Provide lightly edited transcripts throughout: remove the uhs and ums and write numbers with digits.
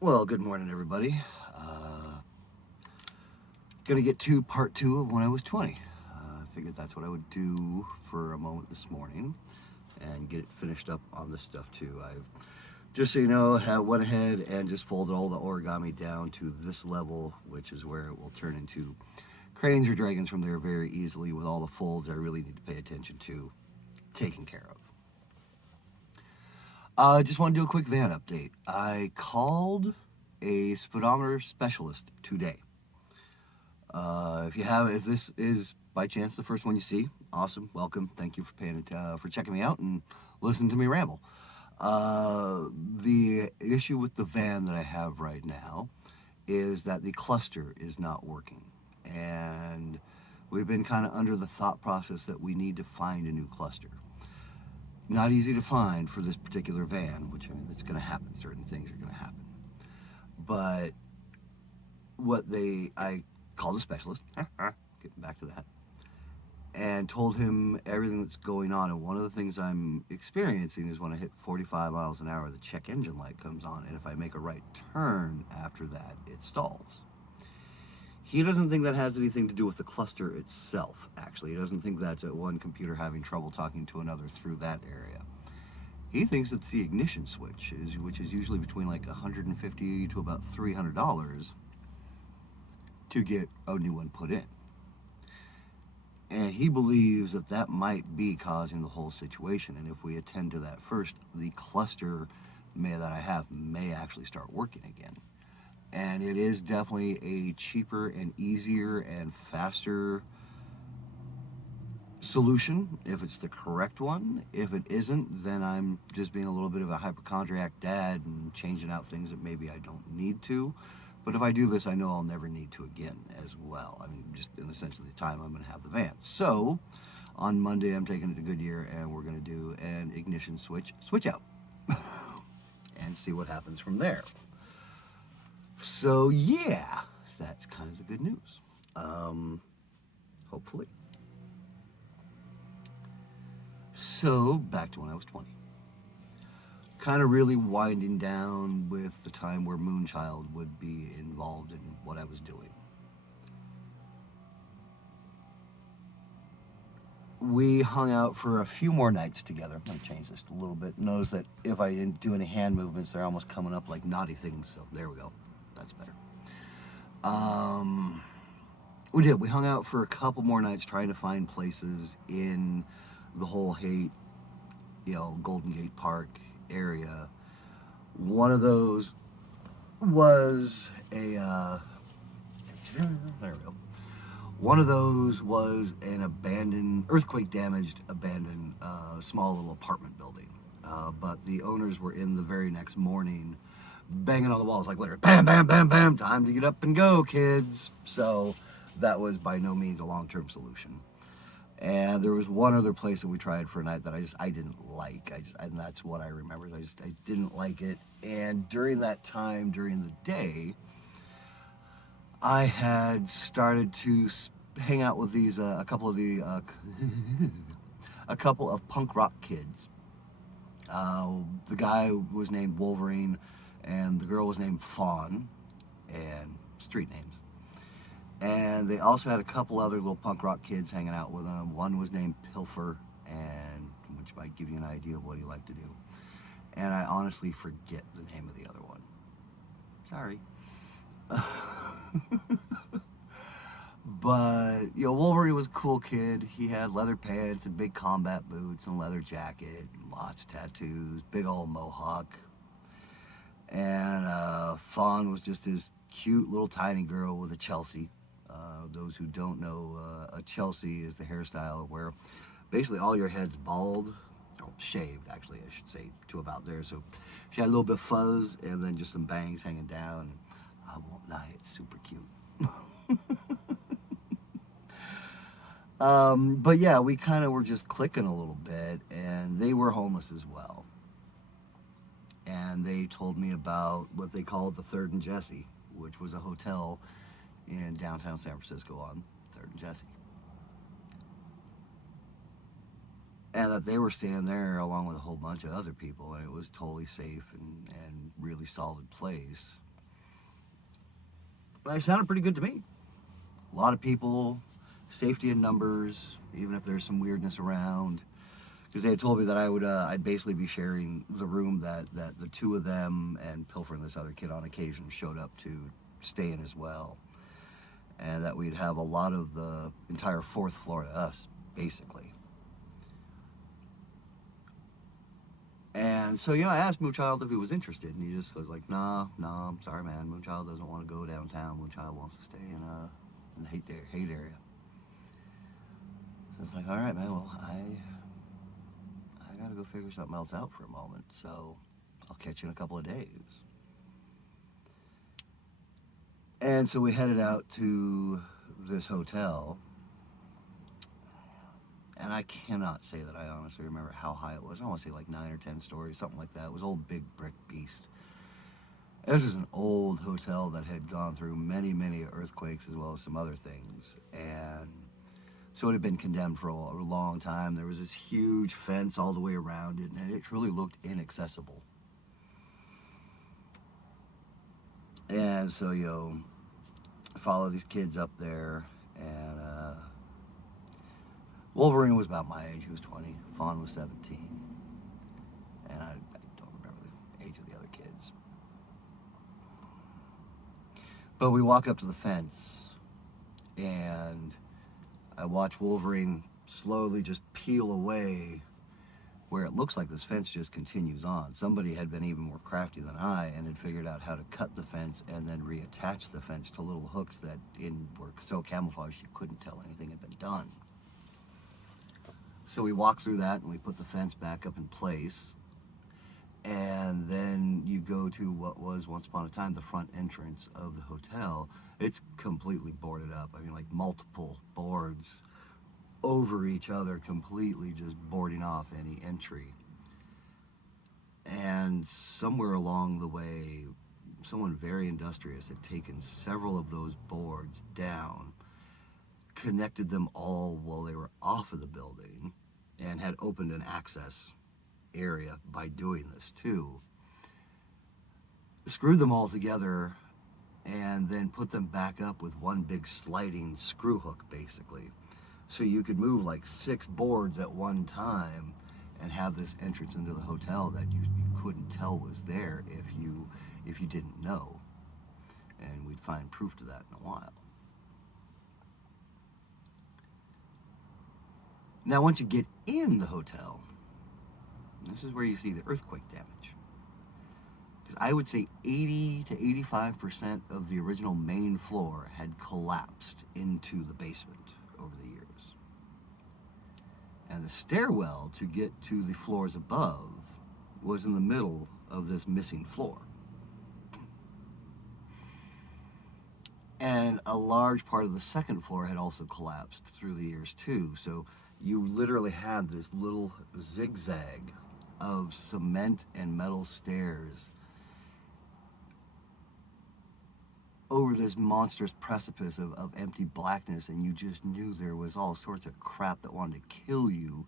Well, good morning, everybody. Uh, gonna get to part two of when I was 20. I figured that's what I would do for a moment this morning and get it finished up on this stuff too. I've just so you know, went ahead and just folded all the origami down to this level, which is where it will turn into cranes or dragons from there very easily with all the folds I really need to pay attention to taken care of. I just want to do a quick van update. I called a speedometer specialist today. If this is by chance the first one you see, awesome, welcome. Thank you for for checking me out and listening to me ramble. The issue with the van that I have right now is that the cluster is not working, and we've been kind of under the thought process that we need to find a new cluster. Not easy to find for this particular van, which I mean, it's going to happen. Certain things are going to happen, but I called a specialist. Getting back to that, and told him everything that's going on. And one of the things I'm experiencing is when I hit 45 miles an hour, the check engine light comes on, and if I make a right turn after that, it stalls. He doesn't think that has anything to do with the cluster itself, actually. He doesn't think that's at one computer having trouble talking to another through that area. He thinks it's the ignition switch, which is usually between like $150 to about $300 to get a new one put in. And he believes that that might be causing the whole situation. And if we attend to that first, the cluster that I have may actually start working again. And it is definitely a cheaper and easier and faster solution if it's the correct one. If it isn't, then I'm just being a little bit of a hypochondriac dad and changing out things that maybe I don't need to. But if I do this, I know I'll never need to again as well. I mean, just in the sense of the time I'm going to have the van. So on Monday, I'm taking it to Goodyear and we're going to do an ignition switch out and see what happens from there. So yeah, that's kind of the good news. Um, Hopefully. So back to when I was 20. Kind of really winding down with the time where Moonchild would be involved in what I was doing. We hung out for a few more nights together. I'm going to change this a little bit. Notice that if I didn't do any hand movements, they're almost coming up like naughty things. So there we go. That's better. Um, we did. We hung out for a couple more nights trying to find places in the whole Haight, Golden Gate Park area. One of those was there we go. One of those was an abandoned, earthquake damaged, abandoned, small little apartment building. But the owners were in the very next morning banging on the walls like literally bam, bam, bam, bam, time to get up and go, kids. So that was by no means a long term solution. And there was one other place that we tried for a night that I didn't like. And that's what I remember. I didn't like it. And during that time, during the day, I had started to hang out with these a couple of the a couple of punk rock kids. The guy was named Wolverine, and the girl was named Fawn, and street names. And they also had a couple other little punk rock kids hanging out with them. One was named Pilfer, and which might give you an idea of what he liked to do. And I honestly forget the name of the other one. Sorry. But Wolverine was a cool kid. He had leather pants and big combat boots and leather jacket, and lots of tattoos, big old mohawk. And Fawn was just this cute little tiny girl with a Chelsea. Those who don't know, a Chelsea is the hairstyle where basically all your head's bald, or shaved actually, I should say, to about there. So she had a little bit of fuzz and then just some bangs hanging down. I won't lie, it's super cute. But yeah, we kind of were just clicking a little bit, and they were homeless as well. And they told me about what they called the Third and Jesse, which was a hotel in downtown San Francisco on Third and Jesse. And that they were staying there along with a whole bunch of other people, and it was totally safe and really solid place. It sounded pretty good to me. A lot of people, safety in numbers, even if there's some weirdness around. Because they had told me that I'd basically be sharing the room that the two of them and Pilfer and this other kid on occasion showed up to stay in as well. And that we'd have a lot of the entire fourth floor to us, basically. And so, I asked Moonchild if he was interested, and he just was like, nah, I'm sorry, man. Moonchild doesn't want to go downtown. Moonchild wants to stay in the Haight area. So it's like, all right, man, well, I got to go figure something else out for a moment, so I'll catch you in a couple of days. And so we headed out to this hotel, and I cannot say that I honestly remember how high it was. I want to say like 9 or 10 stories, something like that. It was old big brick beast. This is an old hotel that had gone through many, many earthquakes as well as some other things. And so it had been condemned for a long time. There was this huge fence all the way around it, and it truly looked inaccessible. And so, I followed these kids up there, and Wolverine was about my age. He was 20. Fawn was 17. And I don't remember the age of the other kids. But we walk up to the fence, and I watch Wolverine slowly just peel away where it looks like this fence just continues on. Somebody had been even more crafty than I and had figured out how to cut the fence and then reattach the fence to little hooks that were so camouflaged you couldn't tell anything had been done. So we walked through that and we put the fence back up in place. And then you go to what was once upon a time the front entrance of the hotel. It's completely boarded up. I mean, like multiple boards over each other, completely just boarding off any entry. And somewhere along the way, someone very industrious had taken several of those boards down, connected them all while they were off of the building, and had opened an access area by doing this too. Screwed them all together and then put them back up with one big sliding screw hook, basically. So you could move like 6 boards at one time and have this entrance into the hotel that you couldn't tell was there if you didn't know. And we'd find proof to that in a while. Now, once you get in the hotel, this is where you see the earthquake damage. Because I would say 80 to 85% of the original main floor had collapsed into the basement over the years. And the stairwell to get to the floors above was in the middle of this missing floor. And a large part of the second floor had also collapsed through the years too. So you literally had this little zigzag of cement and metal stairs over this monstrous precipice of empty blackness, and you just knew there was all sorts of crap that wanted to kill you,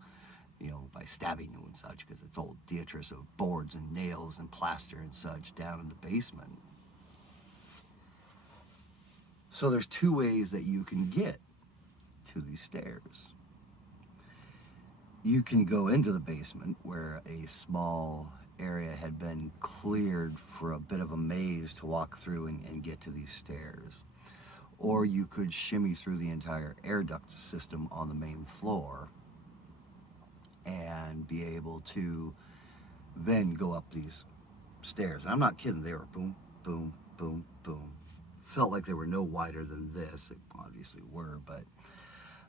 by stabbing you and such, because it's old Beatrice of boards and nails and plaster and such down in the basement. So there's 2 ways that you can get to these stairs. You can go into the basement where a small area had been cleared for a bit of a maze to walk through and get to these stairs. Or you could shimmy through the entire air duct system on the main floor and be able to then go up these stairs. And I'm not kidding, they were boom, boom, boom, boom. Felt like they were no wider than this. They obviously were, but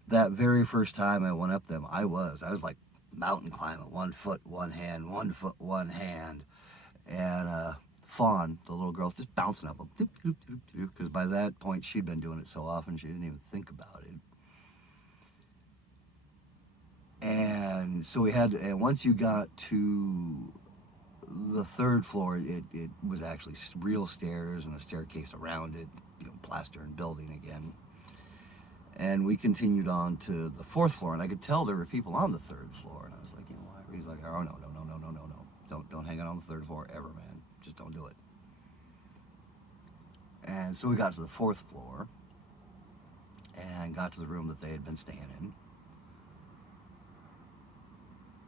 that very first time I went up them, I was like mountain climbing, 1 foot, 1 hand, 1 foot, 1 hand. And Fawn, the little girl's just bouncing up them, because by that point she'd been doing it so often she didn't even think about it. And so and once you got to the 3rd floor, it was actually real stairs and a staircase around it, plaster and building again. And we continued on to the 4th floor, and I could tell there were people on the 3rd floor. And I was like, why? He's like, oh, no. Don't hang out on the 3rd floor ever, man. Just don't do it. And so we got to the fourth floor and got to the room that they had been staying in.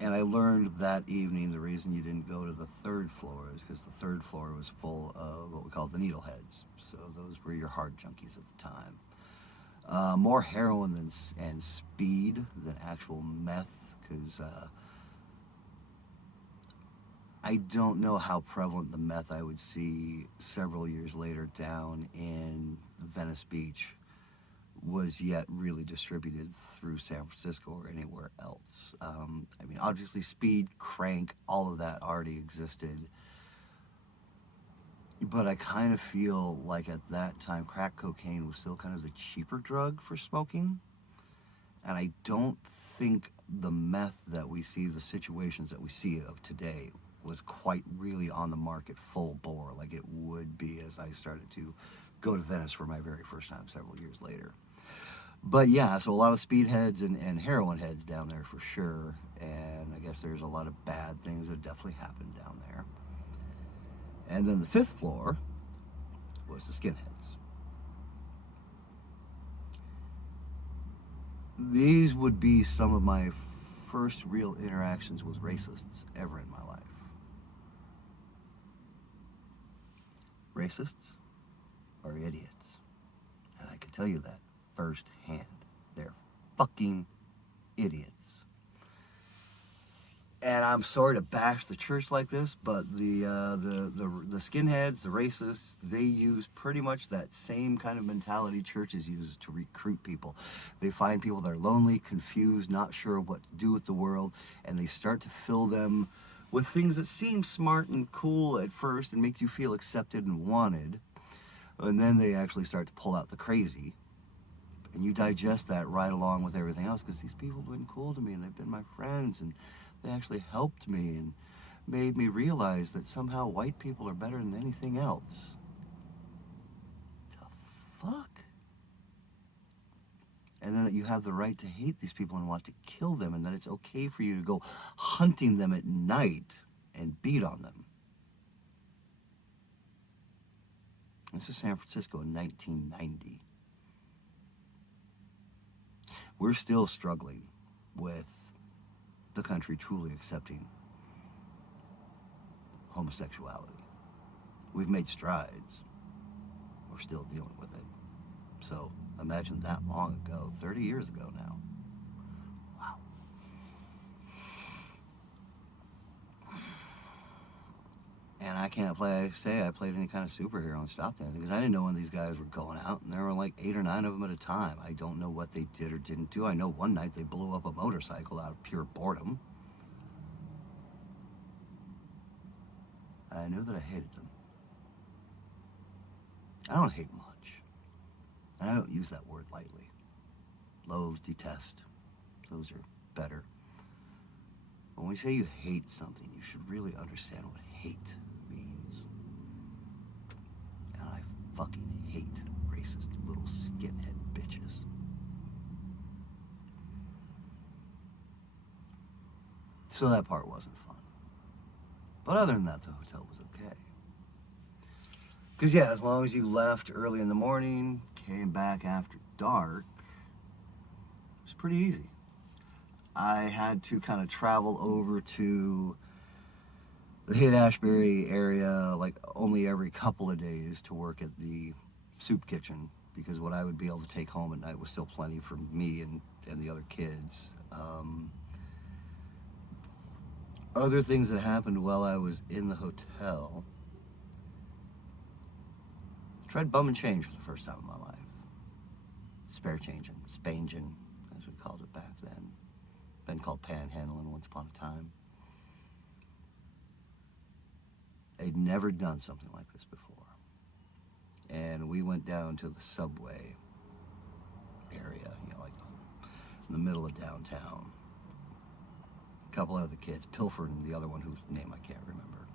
And I learned that evening the reason you didn't go to the third floor is because the third floor was full of what we call the needleheads. So those were your hard junkies at the time. More heroin and speed than actual meth, because I don't know how prevalent the meth I would see several years later down in Venice Beach was yet really distributed through San Francisco or anywhere else. I mean, obviously, speed, crank, all of that already existed. But I kind of feel like at that time, crack cocaine was still kind of the cheaper drug for smoking. And I don't think the meth that we see, the situations that we see of today, was quite really on the market full bore like it would be as I started to go to Venice for my very first time several years later. But yeah, so a lot of speed heads and heroin heads down there for sure. And I guess there's a lot of bad things that definitely happened down there. And then the fifth floor was the skinheads. These would be some of my first real interactions with racists ever in my life. Racists are idiots. And I can tell you that firsthand. They're fucking idiots. And I'm sorry to bash the church like this, but the skinheads, the racists, they use pretty much that same kind of mentality churches use to recruit people. They find people that are lonely, confused, not sure what to do with the world, and they start to fill them with things that seem smart and cool at first and make you feel accepted and wanted. And then they actually start to pull out the crazy. And you digest that right along with everything else because these people have been cool to me and they've been my friends and they actually helped me and made me realize that somehow white people are better than anything else. The fuck? And then that you have the right to hate these people and want to kill them, and that it's okay for you to go hunting them at night and beat on them. This is San Francisco in 1990. We're still struggling with the country truly accepting homosexuality. We've made strides. We're still dealing with it. So imagine that long ago, 30 years ago now. Wow. And I can't say I played any kind of superhero and stopped anything because I didn't know when these guys were going out, and there were like 8 or 9 of them at a time. I don't know what they did or didn't do. I know one night they blew up a motorcycle out of pure boredom. I knew that I hated them. I don't hate much. And I don't use that word lightly. Loathe, detest. Those are better. When we say you hate something, you should really understand what hate means. And I fucking hate racist little skinhead bitches. So that part wasn't fun. But other than that, the hotel was okay. Because, yeah, as long as you left early in the morning, came back after dark, it was pretty easy. I had to kind of travel over to the Haight-Ashbury area like only every couple of days to work at the soup kitchen because what I would be able to take home at night was still plenty for me and the other kids. Other things that happened while I was in the hotel. I tried bum and change for the first time in my life. Spare changing, spanging, as we called it back then. Been called panhandling once upon a time. I'd never done something like this before. And we went down to the subway area, like in the middle of downtown. A couple other kids, Pilford and the other one whose name I can't remember.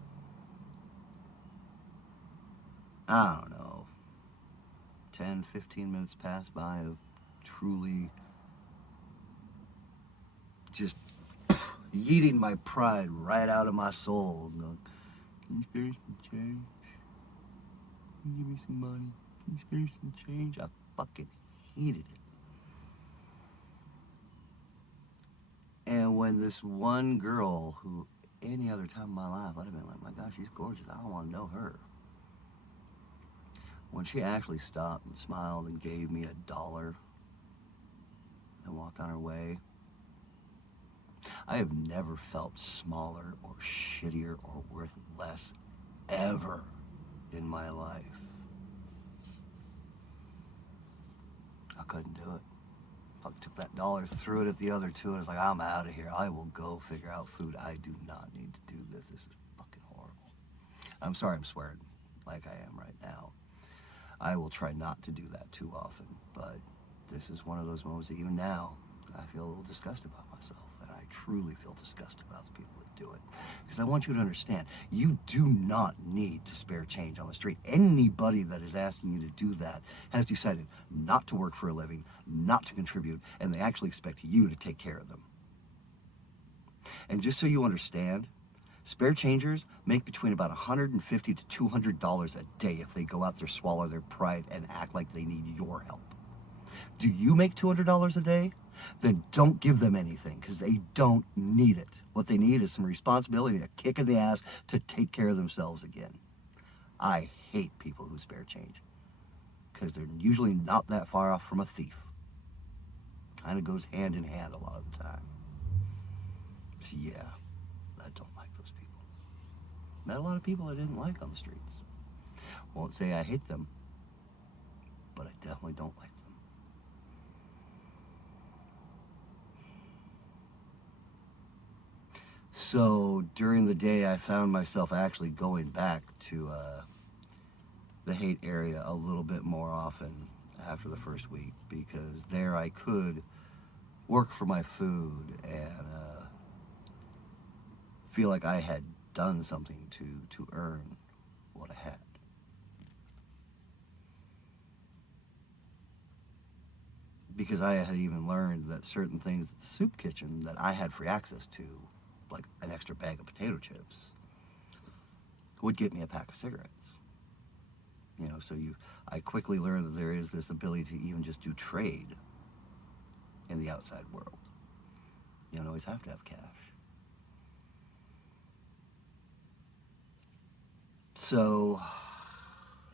I don't know, 10, 15 minutes passed by of truly just yeeting my pride right out of my soul. Going, can you spare some change? Can you give me some money? me spare some change? I fucking hated it. And when this one girl who any other time in my life I'd have been like, my gosh, she's gorgeous, I don't want to know her. When she actually stopped and smiled and gave me $1 and walked on her way, I have never felt smaller or shittier or worth less ever in my life. I couldn't do it. I took that $1, threw it at the other two, and was like, I'm out of here. I will go figure out food. I do not need to do this. This is fucking horrible. I'm sorry I'm swearing like I am right now. I will try not to do that too often, but this is one of those moments that even now I feel a little disgusted about myself, and I truly feel disgusted about the people that do it. Because I want you to understand, you do not need to spare change on the street. Anybody that is asking you to do that has decided not to work for a living, not to contribute, and they actually expect you to take care of them. And just so you understand, spare changers make between about $150 to $200 a day if they go out there, swallow their pride, and act like they need your help. Do you make $200 a day? Then don't give them anything, because they don't need it. What they need is some responsibility, a kick in the ass to take care of themselves again. I hate people who spare change, because they're usually not that far off from a thief. Kind of goes hand in hand a lot of the time. So yeah, I don't like those people. Met a lot of people I didn't like on the streets. Won't say I hate them, but I definitely don't like them. So during the day, I found myself actually going back to the Haight area a little bit more often after the first week, because there I could work for my food and feel like I had done something to earn what I had. Because I had even learned that certain things at the soup kitchen that I had free access to, like an extra bag of potato chips, would get me a pack of cigarettes. You know, so I quickly learned that there is this ability to even just do trade in the outside world. You don't always have to have cash. So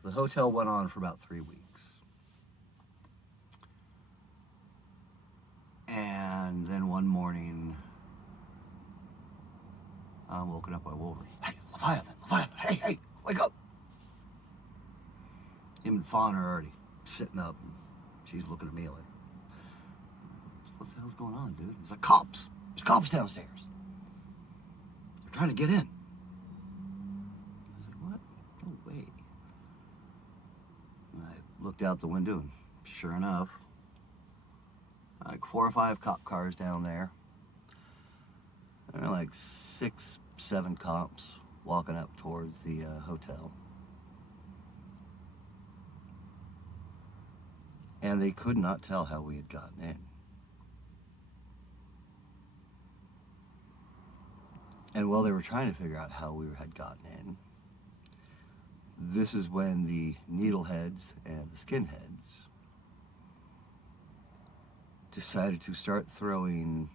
the hotel went on for about 3 weeks. And then one morning, I'm woken up by Wolverine. Hey, Leviathan, hey, wake up. Him and Fawn are already sitting up, and she's looking at me like, what the hell's going on, dude? He's like, cops. There's cops downstairs. They're trying to get in. I was like, what? No way. And I looked out the window, and sure enough, like 4 or 5 cop cars down there. There are like 6, 7 cops walking up towards the hotel. And they could not tell how we had gotten in. And while they were trying to figure out how we had gotten in, this is when the needleheads and the skinheads decided to start throwing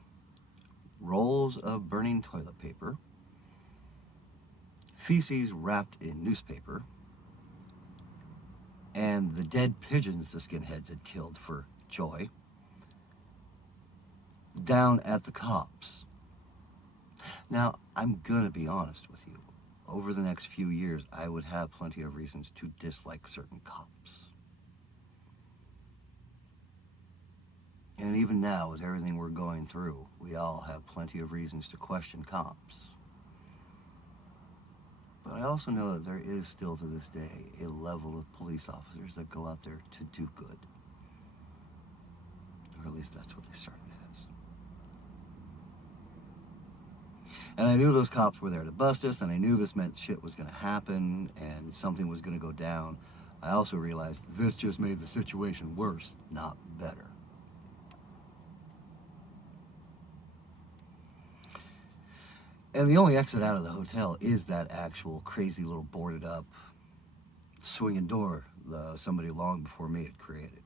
rolls of burning toilet paper, feces wrapped in newspaper, and the dead pigeons the skinheads had killed for joy down at the cops. Now, I'm gonna be honest with you. Over the next few years, I would have plenty of reasons to dislike certain cops. And even now, with everything we're going through, we all have plenty of reasons to question cops. But I also know that there is still to this day a level of police officers that go out there to do good. Or at least that's what they started as. And I knew those cops were there to bust us, and I knew this meant shit was gonna happen and something was gonna go down. I also realized this just made the situation worse, not better. And the only exit out of the hotel is that actual crazy little boarded up swinging door somebody long before me had created.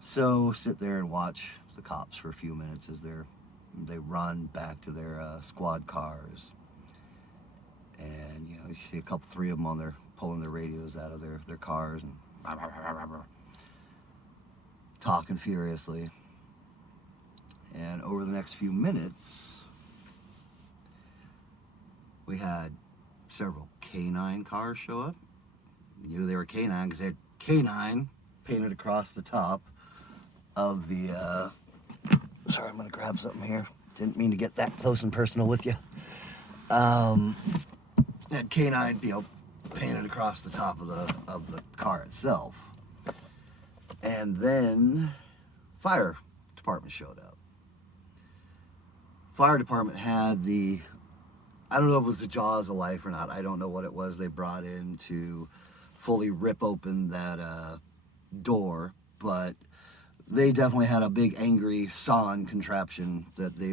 So sit there and watch the cops for a few minutes as they run back to their squad cars, and you see a couple, three of them on there pulling their radios out of their cars and talking furiously. And over the next few minutes, we had several canine cars show up. Knew they were canine because they had canine painted across the top of the sorry, I'm gonna grab something here. Didn't mean to get that close and personal with you. That canine, painted across the top of the car itself. And then fire department showed up. Fire department had I don't know if it was the jaws of life or not. I don't know what it was they brought in to fully rip open that door, but they definitely had a big angry sawn contraption that they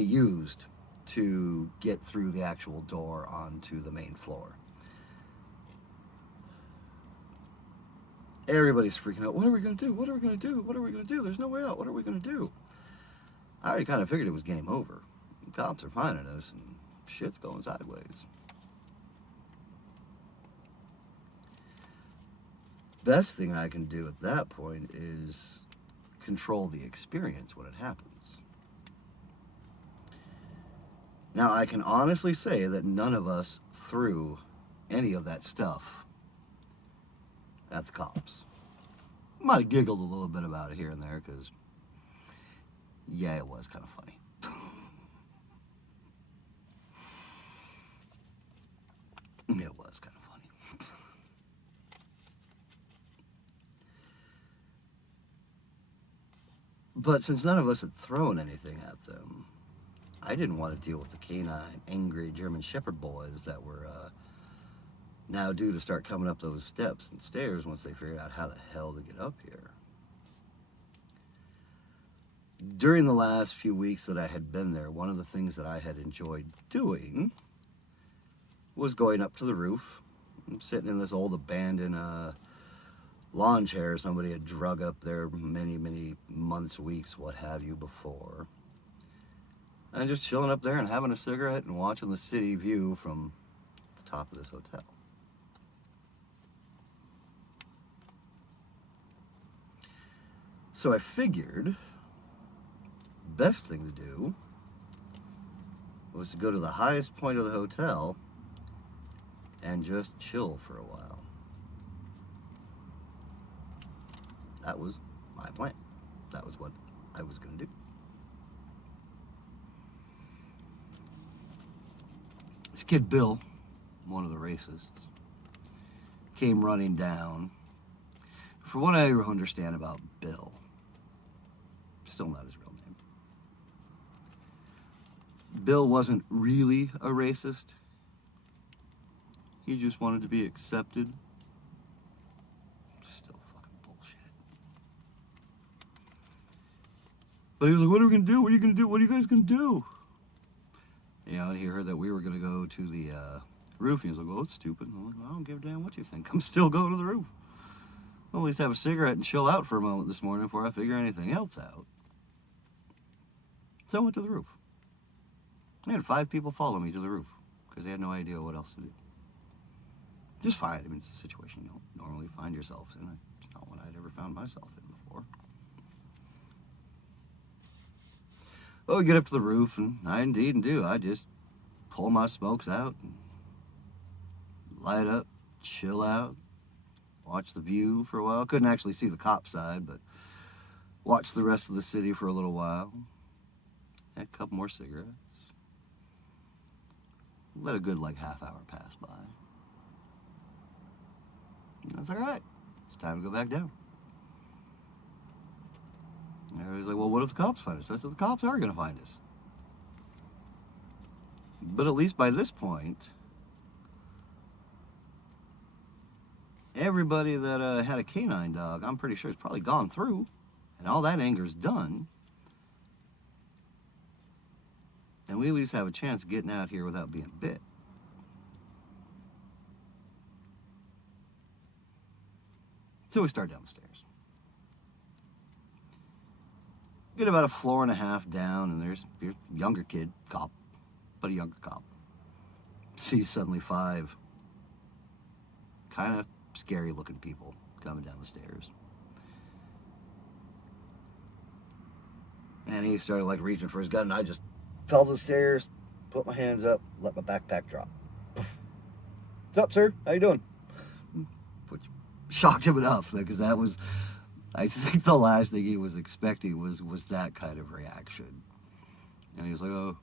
used to get through the actual door onto the main floor. Everybody's freaking out. What are we going to do? What are we going to do? What are we going to do? There's no way out. What are we going to do? I already kind of figured it was game over. The cops are finding us and shit's going sideways. Best thing I can do at that point is control the experience when it happens. Now, I can honestly say that none of us threw any of that stuff at the cops. Might have giggled a little bit about it here and there because, yeah, it was kind of funny. It was kind of funny. But since none of us had thrown anything at them, I didn't want to deal with the canine, angry German Shepherd boys that were now due to start coming up those steps and stairs once they figured out how the hell to get up here. During the last few weeks that I had been there, one of the things that I had enjoyed doing was going up to the roof. I'm sitting in this old abandoned lawn chair somebody had drug up there many, many months, weeks, what have you, before. And just chilling up there and having a cigarette and watching the city view from the top of this hotel. So I figured best thing to do was to go to the highest point of the hotel and just chill for a while. That was my plan. That was what I was going to do. This kid Bill, one of the racists, came running down. For what I understand about Bill, still not his real name, Bill wasn't really a racist. He just wanted to be accepted. Still fucking bullshit. But he was like, what are we going to do? What are you going to do? What are you guys going to do? And he heard that we were going to go to the roof. And he was like, well, it's stupid. I'm like, well, I don't give a damn what you think. I'm still going to the roof. I'll at least have a cigarette and chill out for a moment this morning before I figure anything else out. So I went to the roof. I had 5 people follow me to the roof because they had no idea what else to do. Just fine. I mean, it's a situation you don't normally find yourself in. It's not one I'd ever found myself in before. Well, we get up to the roof, and I indeed do. I just pull my smokes out, and light up, chill out, watch the view for a while. Couldn't actually see the cop side, but watch the rest of the city for a little while. Had a couple more cigarettes. Let a good, half hour pass by. And that's all right. It's time to go back down. And everybody's like, well, what if the cops find us? I said, the cops are going to find us. But at least by this point, everybody that had a canine dog, I'm pretty sure, has probably gone through. And all that anger's done. and we at least have a chance of getting out here without being bit. So we start down the stairs. Get about a floor and a half down, and there's your younger kid, cop, but a younger cop. Sees suddenly 5 kind of scary looking people coming down the stairs. And he started like reaching for his gun, and I just fell to the stairs, put my hands up, let my backpack drop. Poof. What's up, sir? How you doing? Which shocked him enough, because that was, I think, the last thing he was expecting was that kind of reaction. And he was like, "Oh,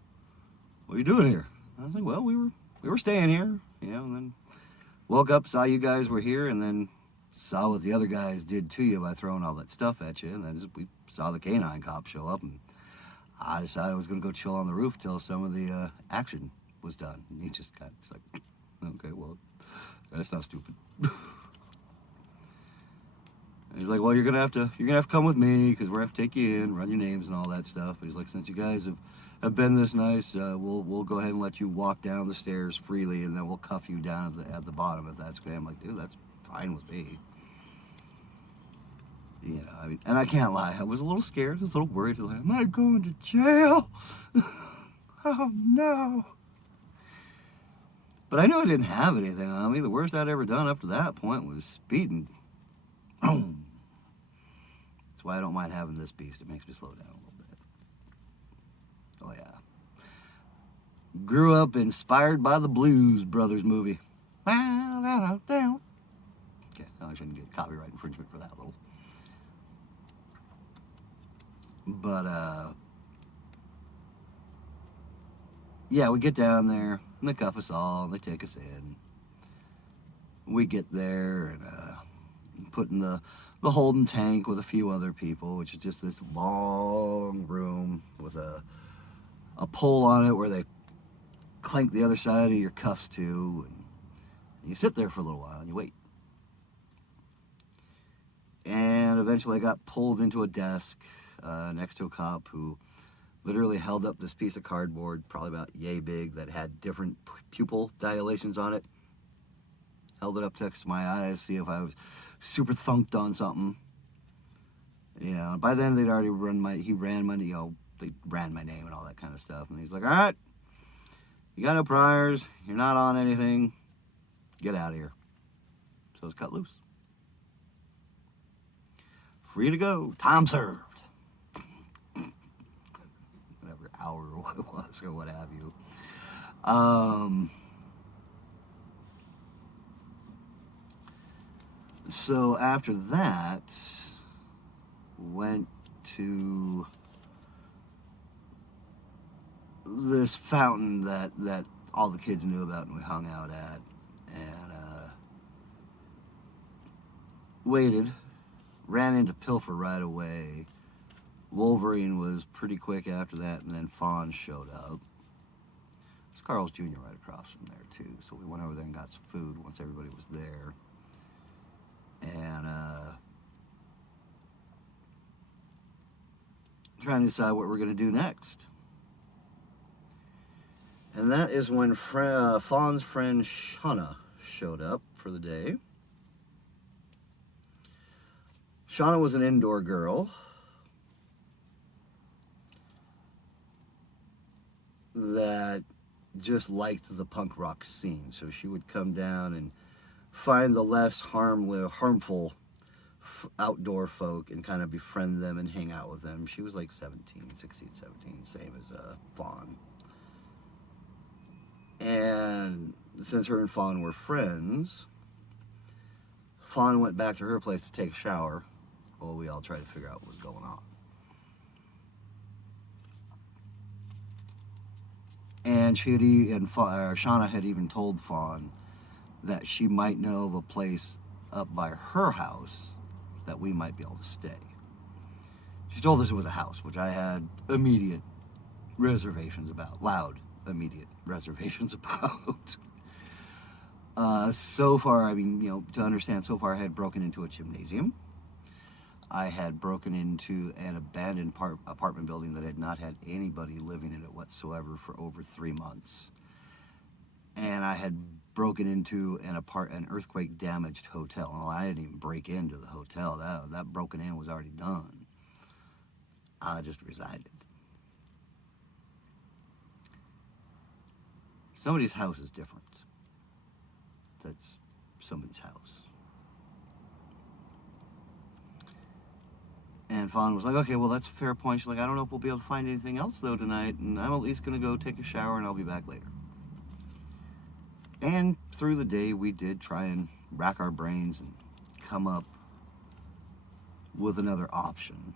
what are you doing here?" I was like, "Well, we were staying here, you know." And then woke up, saw you guys were here, and then saw what the other guys did to you by throwing all that stuff at you. And then we saw the canine cop show up, and I decided I was going to go chill on the roof till some of the action was done. And he just kind of like, "Okay, well, that's not stupid." And he's like, "Well, you're gonna have to come with me, because we're gonna have to take you in, run your names and all that stuff." And he's like, "Since you guys have been this nice, we'll go ahead and let you walk down the stairs freely, and then we'll cuff you down at the bottom if that's okay." I'm like, "Dude, that's fine with me." You know, I mean, and I can't lie, I was a little scared, I was a little worried, like, "Am I going to jail?" Oh no. But I knew I didn't have anything on me. The worst I'd ever done up to that point was speeding. That's why I don't mind having this beast. It makes me slow down a little bit. Oh yeah. Grew up inspired by the Blues Brothers movie. Okay, I shouldn't get copyright infringement for that little. But yeah, we get down there, and they cuff us all, and they take us in. We get there, and put in the holding tank with a few other people, which is just this long room with a pole on it where they clank the other side of your cuffs to, and you sit there for a little while and you wait. And eventually I got pulled into a desk next to a cop who literally held up this piece of cardboard, probably about yay big, that had different pupil dilations on it. Held it up next to my eyes, see if I was super thunked on something. You know, by then they'd already they ran my name and all that kind of stuff. And he's like, "All right, you got no priors, you're not on anything, get out of here." So it's cut loose. Free to go, time served. Whatever hour it was or what have you. So after that, went to this fountain that all the kids knew about and we hung out at, and waited, ran into Pilfer right away. Wolverine was pretty quick after that, and then Fawn showed up. There's Carl's Jr. right across from there too, so we went over there and got some food once everybody was there. And trying to decide what we're going to do next. And that is when Fawn's friend Shauna showed up for the day. Shauna was an indoor girl that just liked the punk rock scene, so she would come down and find the less harmful outdoor folk and kind of befriend them and hang out with them. She was like 16, 17, same as Fawn. And since her and Fawn were friends, Fawn went back to her place to take a shower while we all tried to figure out what was going on. And Shauna had even told Fawn that she might know of a place up by her house that we might be able to stay. She told us it was a house, which I had immediate reservations about, loud, immediate reservations about. So far, I mean, to understand, so far I had broken into a gymnasium. I had broken into an abandoned apartment building that had not had anybody living in it whatsoever for over 3 months. And I had broken into an earthquake damaged hotel. Well, I didn't even break into the hotel. That broken in was already done. I just resided. Somebody's house is different. That's somebody's house. And Fawn was like, okay, well, that's a fair point. She's like, I don't know if we'll be able to find anything else, though, tonight, and I'm at least going to go take a shower, and I'll be back later. And through the day, we did try and rack our brains and come up with another option.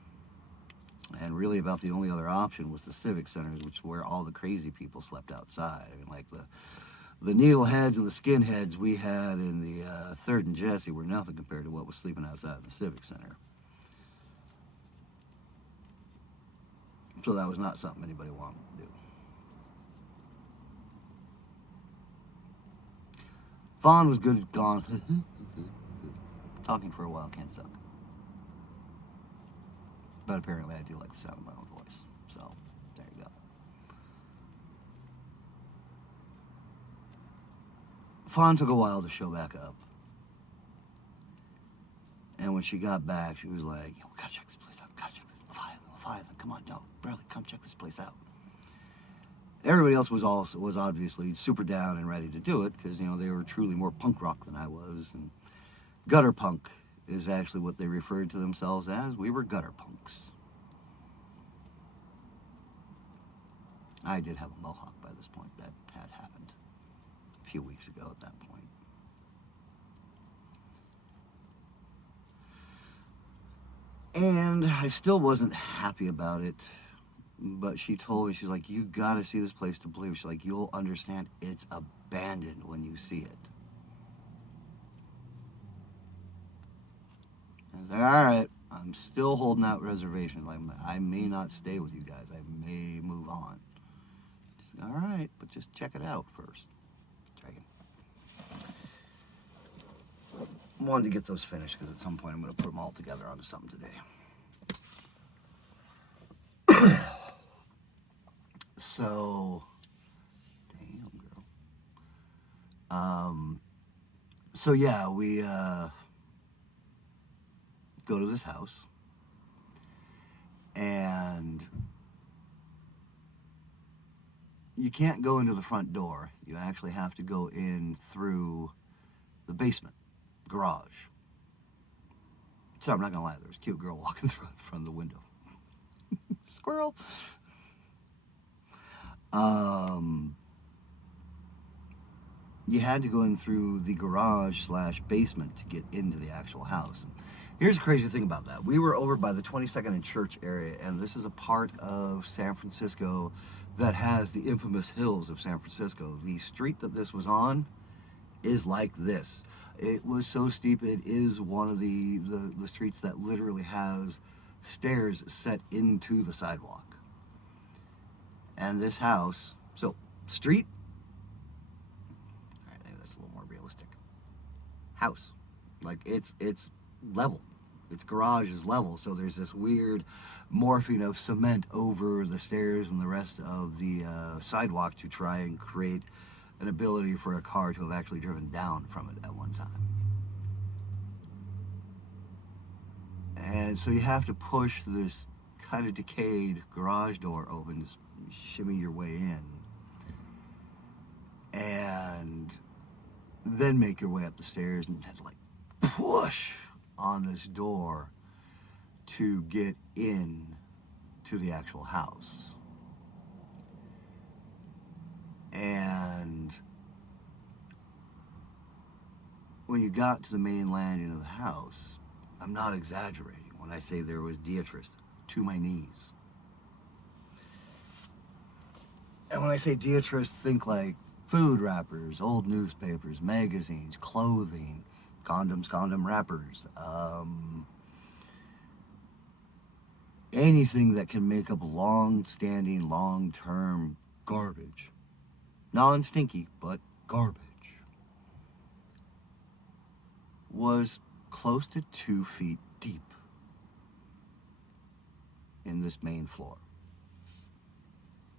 And really about the only other option was the Civic Center, which is where all the crazy people slept outside. I mean, like the needleheads and the skinheads we had in the 3rd and Jesse were nothing compared to what was sleeping outside in the Civic Center. So that was not something anybody wanted to do. Fawn was good at gone. Talking for a while can't suck. But apparently I do like the sound of my own voice. So, there you go. Fawn took a while to show back up. And when she got back, she was like, we gotta check this place out. We gotta check this. Leviathan, come on, no, Bradley, come check this place out. Everybody else was obviously super down and ready to do it because, you know, they were truly more punk rock than I was. And gutter punk is actually what they referred to themselves as. We were gutter punks. I did have a mohawk by this point. That had happened a few weeks ago at that point. And I still wasn't happy about it. But she told me, she's like, you gotta see this place to believe. She's like, you'll understand it's abandoned when you see it. I was like, all right, I'm still holding out reservations. Like, I may not stay with you guys. I may move on. She's like, all right, but just check it out first. Dragon. I wanted to get those finished because at some point I'm going to put them all together onto something today. So, damn girl. So yeah, we go to this house, and you can't go into the front door. You actually have to go in through the basement garage. So I'm not gonna lie, there was a cute girl walking through from the window. Squirrel. You had to go in through the garage / basement to get into the actual house. Here's the crazy thing about that. We were over by the 22nd and Church area, and this is a part of San Francisco that has the infamous hills of San Francisco. The street that this was on is like this. It was so steep, it is one of the streets that literally has stairs set into the sidewalk. And this house, so street, all right, maybe that's a little more realistic. House, like it's level. Its garage is level, so there's this weird morphing of cement over the stairs and the rest of the sidewalk to try and create an ability for a car to have actually driven down from it at one time. And so you have to push this kind of decayed garage door open, just shimmy your way in, and then make your way up the stairs and have to like push on this door to get in to the actual house. And when you got to the main landing of the house, I'm not exaggerating when I say there was Beatrice to my knees. And when I say Beatrice, think like food wrappers, old newspapers, magazines, clothing, condoms, condom wrappers, anything that can make up long-standing, long-term garbage. Non-stinky, but garbage. Was close to 2 feet deep. in this main floor.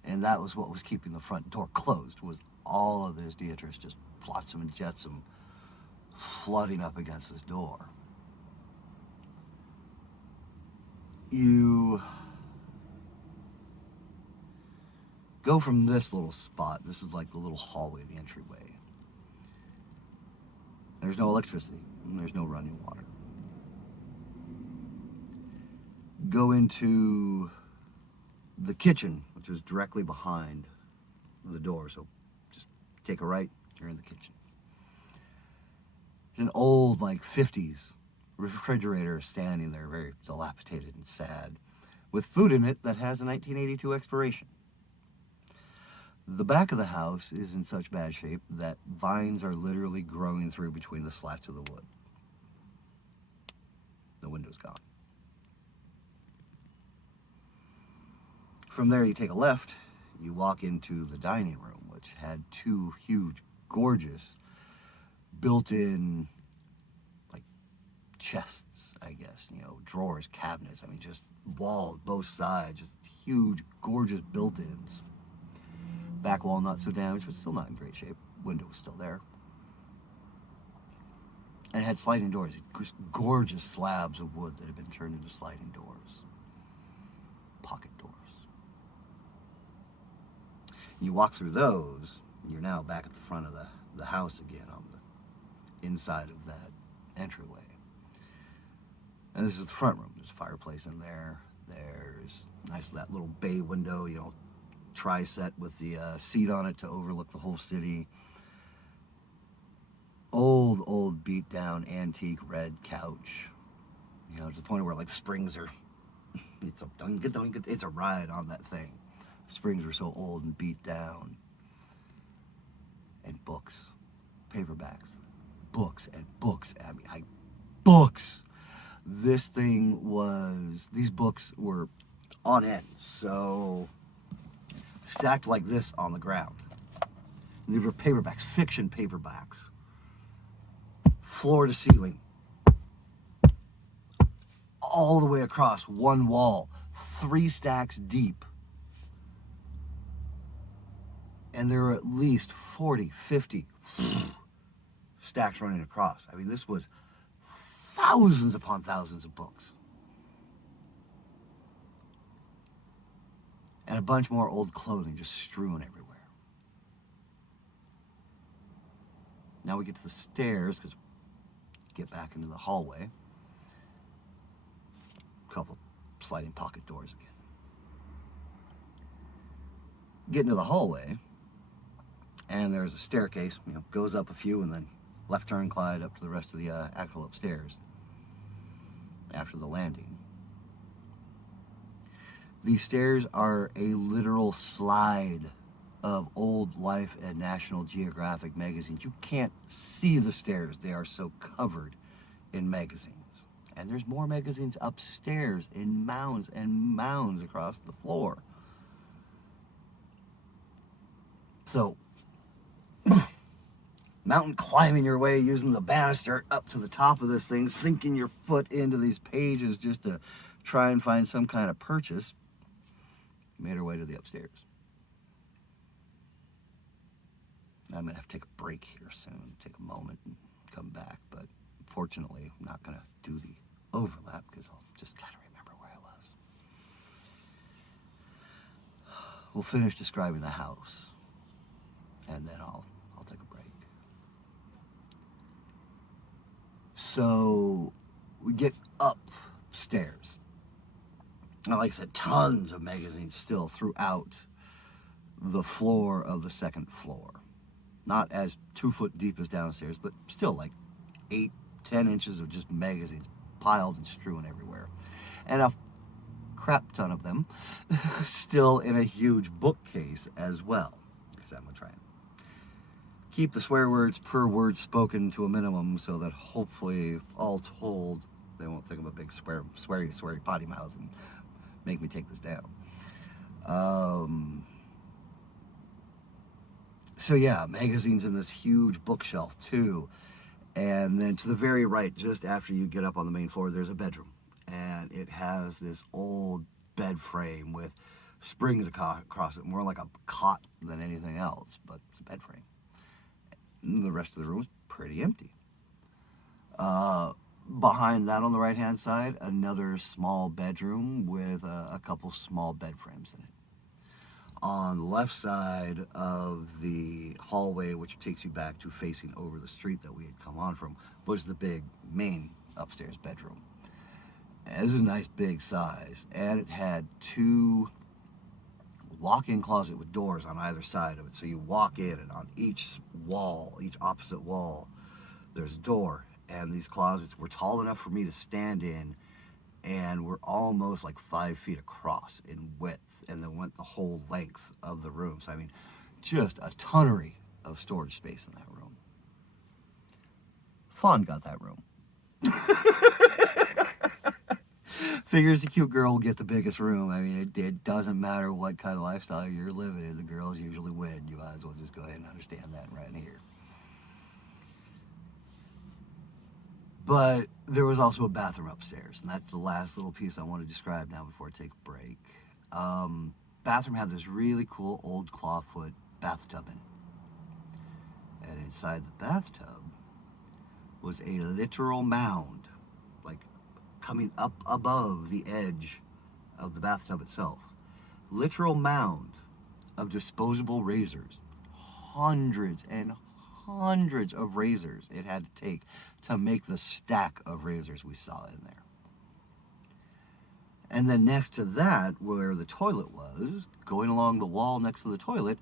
And that was what was keeping the front door closed, was all of this detritus, just flotsam and jetsam, flooding up against this door. You go from this little spot. This is like the little hallway, the entryway. There's no electricity, and there's no running water. Go into the kitchen, which is directly behind the door. So just take a right, you're in the kitchen. It's an old, like 50s refrigerator standing there, very dilapidated and sad, with food in it that has a 1982 expiration. The back of the house is in such bad shape that vines are literally growing through between the slats of the wood. The window's gone. From there, you take a left, you walk into the dining room, which had two huge, gorgeous, built-in, like, chests, I guess, drawers, cabinets. I mean, just walls, both sides, just huge, gorgeous built-ins. Back wall not so damaged, but still not in great shape. Window was still there. And it had sliding doors, gorgeous slabs of wood that had been turned into sliding doors. Pocket doors. You walk through those, you're now back at the front of the house again, on the inside of that entryway. And this is the front room. There's a fireplace in there. There's that little bay window, tri-set with the seat on it to overlook the whole city. Old beat down antique red couch, to the point where like the springs are it's a ride on that thing. The springs were so old and beat down. And books, paperbacks, books and books. I mean, books. These books were on end, so stacked like this on the ground. And these were paperbacks, fiction paperbacks. Floor to ceiling. All the way across one wall, 3 stacks deep. And there were at least 40, 50 stacks running across. I mean, this was thousands upon thousands of books. And a bunch more old clothing just strewn everywhere. Now we get to the stairs, because get back into the hallway. A couple sliding pocket doors again. Get into the hallway, and there's a staircase, goes up a few, and then left turn glide up to the rest of the actual upstairs after the landing. These stairs are a literal slide of old Life and National Geographic magazines. You can't see the stairs. They are so covered in magazines. And there's more magazines upstairs in mounds and mounds across the floor. So, mountain climbing your way using the banister up to the top of this thing, sinking your foot into these pages just to try and find some kind of purchase. Made her way to the upstairs. I'm going to have to take a break here soon, take a moment and come back, but fortunately I'm not going to do the overlap because I'll just kind of remember where I was. We'll finish describing the house, and then I'll take a break. So we get upstairs. Now, like I said, tons of magazines still throughout the floor of the second floor. Not as 2 foot deep as downstairs, but still like 8, 10 inches of just magazines piled and strewn everywhere. And a crap ton of them still in a huge bookcase as well. So I'm going to try and keep the swear words per word spoken to a minimum so that hopefully, all told, they won't think I'm a big sweary potty mouth and make me take this down. So yeah, magazines in this huge bookshelf too. And then to the very right, just after you get up on the main floor, there's a bedroom. And it has this old bed frame with springs across it, more like a cot than anything else, but it's a bed frame. And the rest of the room was pretty empty. Behind that on the right hand side, another small bedroom with a couple small bed frames in it. On the left side of the hallway, which takes you back to facing over the street that we had come on from, was the big main upstairs bedroom. It was a nice big size, and it had two walk-in closet with doors on either side of it. So you walk in, and on each wall, each opposite wall, there's a door. And these closets were tall enough for me to stand in, and were almost like 5 feet across in width, and then went the whole length of the room. So I mean, just a tonnery of storage space in that room. Fawn got that room. Figures the cute girl will get the biggest room. I mean, it doesn't matter what kind of lifestyle you're living in. The girls usually win. You might as well just go ahead and understand that right here. But there was also a bathroom upstairs, and that's the last little piece I want to describe now before I take a break. Bathroom had this really cool old clawfoot bathtub in it. And inside the bathtub was a literal mound, like coming up above the edge of the bathtub itself. Literal mound of disposable razors. Hundreds and hundreds of razors it had to take to make the stack of razors we saw in there. And then next to that, where the toilet was, going along the wall next to the toilet,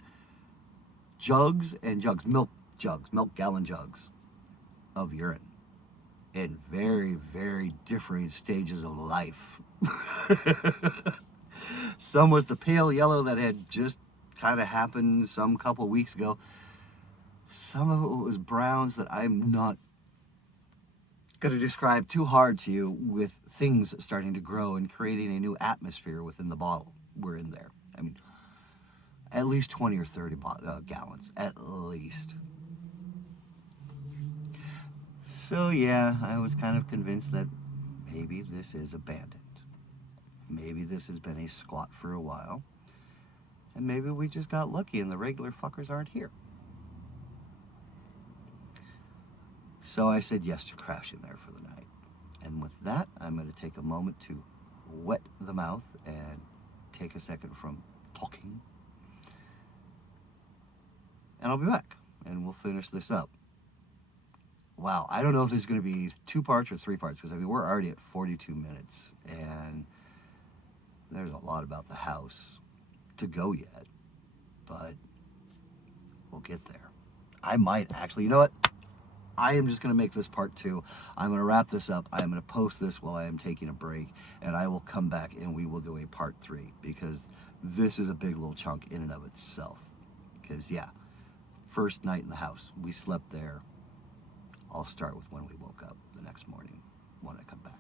jugs and jugs, milk gallon jugs of urine in very, very different stages of life. Some was the pale yellow that had just kind of happened some couple weeks ago. Some of it was browns that I'm not going to describe too hard to you, with things starting to grow and creating a new atmosphere within the bottle. We're in there. I mean, at least 20 or 30 gallons, at least. So yeah, I was kind of convinced that maybe this is abandoned. Maybe this has been a squat for a while. And maybe we just got lucky and the regular fuckers aren't here. So I said yes to crashing there for the night. And with that, I'm going to take a moment to wet the mouth and take a second from talking. And I'll be back, and we'll finish this up. Wow, I don't know if this is going to be 2 parts or 3 parts, because I mean, we're already at 42 minutes, and there's a lot about the house to go yet, but we'll get there. I might actually, you know what? I am just going to make this part 2. I'm going to wrap this up. I'm going to post this while I am taking a break, and I will come back and we will do a part 3, because this is a big little chunk in and of itself. Because, yeah, first night in the house, we slept there. I'll start with when we woke up the next morning when I come back.